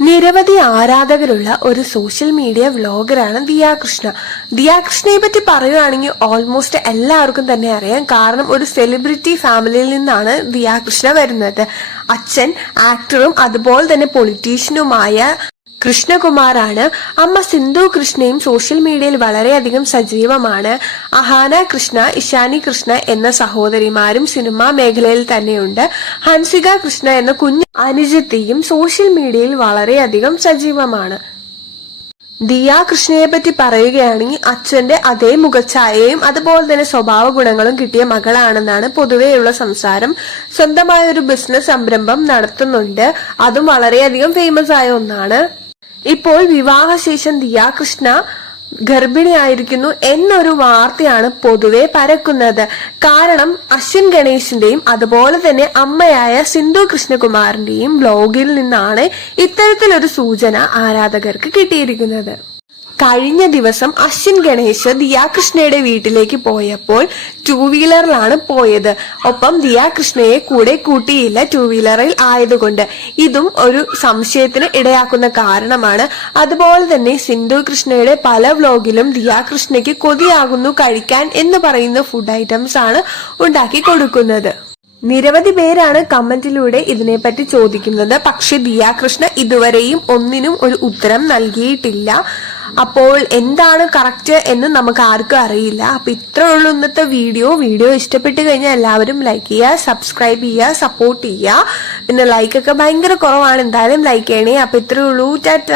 നിരവധി ആരാധകരുള്ള ഒരു സോഷ്യൽ മീഡിയ വ്ലോഗറാണ് ദിയാകൃഷ്ണ. ദിയാകൃഷ്ണയെ ദിയ കൃഷ്ണയെ പറ്റി പറയുകയാണെങ്കിൽ ഓൾമോസ്റ്റ് എല്ലാവർക്കും തന്നെ അറിയാം. കാരണം ഒരു സെലിബ്രിറ്റി ഫാമിലിയിൽ നിന്നാണ് ദിയാകൃഷ്ണ വരുന്നത്. അച്ഛൻ ആക്ടറും അതുപോലെ തന്നെ പൊളിറ്റീഷ്യനുമായ കൃഷ്ണകുമാറാണ്. അമ്മ സിന്ധു കൃഷ്ണയും സോഷ്യൽ മീഡിയയിൽ വളരെയധികം സജീവമാണ്. അഹാന കൃഷ്ണ ഇഷാനി കൃഷ്ണ എന്ന സഹോദരിമാരും സിനിമാ മേഖലയിൽ തന്നെയുണ്ട്. ഹൻസിക കൃഷ്ണ എന്ന കുഞ്ഞു അനുജത്തിയും സോഷ്യൽ മീഡിയയിൽ വളരെയധികം സജീവമാണ്. ദിയ കൃഷ്ണയെ പറ്റി പറയുകയാണെങ്കിൽ അച്ഛന്റെ അതേ മുഖഛായയും അതുപോലെ തന്നെ സ്വഭാവ ഗുണങ്ങളും കിട്ടിയ മകളാണെന്നാണ് പൊതുവെയുള്ള സംസാരം. സ്വന്തമായ ഒരു ബിസിനസ് സംരംഭം നടത്തുന്നുണ്ട്. അതും വളരെയധികം ഫേമസ് ആയ ഒന്നാണ്. ഇപ്പോൾ വിവാഹശേഷം ദിയ കൃഷ്ണ ഗർഭിണിയായിരിക്കുന്നു എന്നൊരു വാർത്തയാണ് പൊതുവെ പരക്കുന്നത്. കാരണം അശ്വിൻ ഗണേശിന്റെയും അതുപോലെ തന്നെ അമ്മയായ സിന്ധു കൃഷ്ണകുമാറിന്റെയും ബ്ലോഗിൽ നിന്നാണ് ഇത്തരത്തിലൊരു സൂചന ആരാധകർക്ക് കിട്ടിയിരിക്കുന്നത്. കഴിഞ്ഞ ദിവസം അശ്വിൻ ഗണേശ് ദിയാകൃഷ്ണയുടെ വീട്ടിലേക്ക് പോയപ്പോൾ ടൂ വീലറിലാണ് പോയത്. ഒപ്പം ദിയാകൃഷ്ണയെ കൂടെ കൂട്ടിയില്ല ടൂ വീലറിൽ ആയതുകൊണ്ട്. ഇതും ഒരു സംശയത്തിന് ഇടയാക്കുന്ന കാരണമാണ്. അതുപോലെ തന്നെ സിന്ധു കൃഷ്ണയുടെ പല വ്ലോഗിലും ദിയാകൃഷ്ണയ്ക്ക് കൊതിയാകുന്നു കഴിക്കാൻ എന്ന് പറയുന്ന ഫുഡ് ഐറ്റംസ് ആണ് ഉണ്ടാക്കി കൊടുക്കുന്നത്. നിരവധി പേരാണ് കമന്റിലൂടെ ഇതിനെപ്പറ്റി ചോദിക്കുന്നത്. പക്ഷെ ദിയാകൃഷ്ണ ഇതുവരെയും ഒന്നിനും ഒരു ഉത്തരം നൽകിയിട്ടില്ല. അപ്പോൾ എന്താണ് കറക്റ്റ് എന്ന് നമുക്ക് ആർക്കും അറിയില്ല. അപ്പൊ ഇത്രേ ഉള്ളൂ ഇന്നത്തെ വീഡിയോ വീഡിയോ ഇഷ്ടപ്പെട്ട് കഴിഞ്ഞാൽ എല്ലാവരും ലൈക്ക് ചെയ്യുക സബ്സ്ക്രൈബ് ചെയ്യുക സപ്പോർട്ട് ചെയ്യുക. പിന്നെ ലൈക്കൊക്കെ ഭയങ്കര കുറവാണ്. എന്തായാലും ലൈക്ക് ചെയ്യണേ. അപ്പൊ ഇത്രേ ഉള്ളൂ. ടാറ്റ.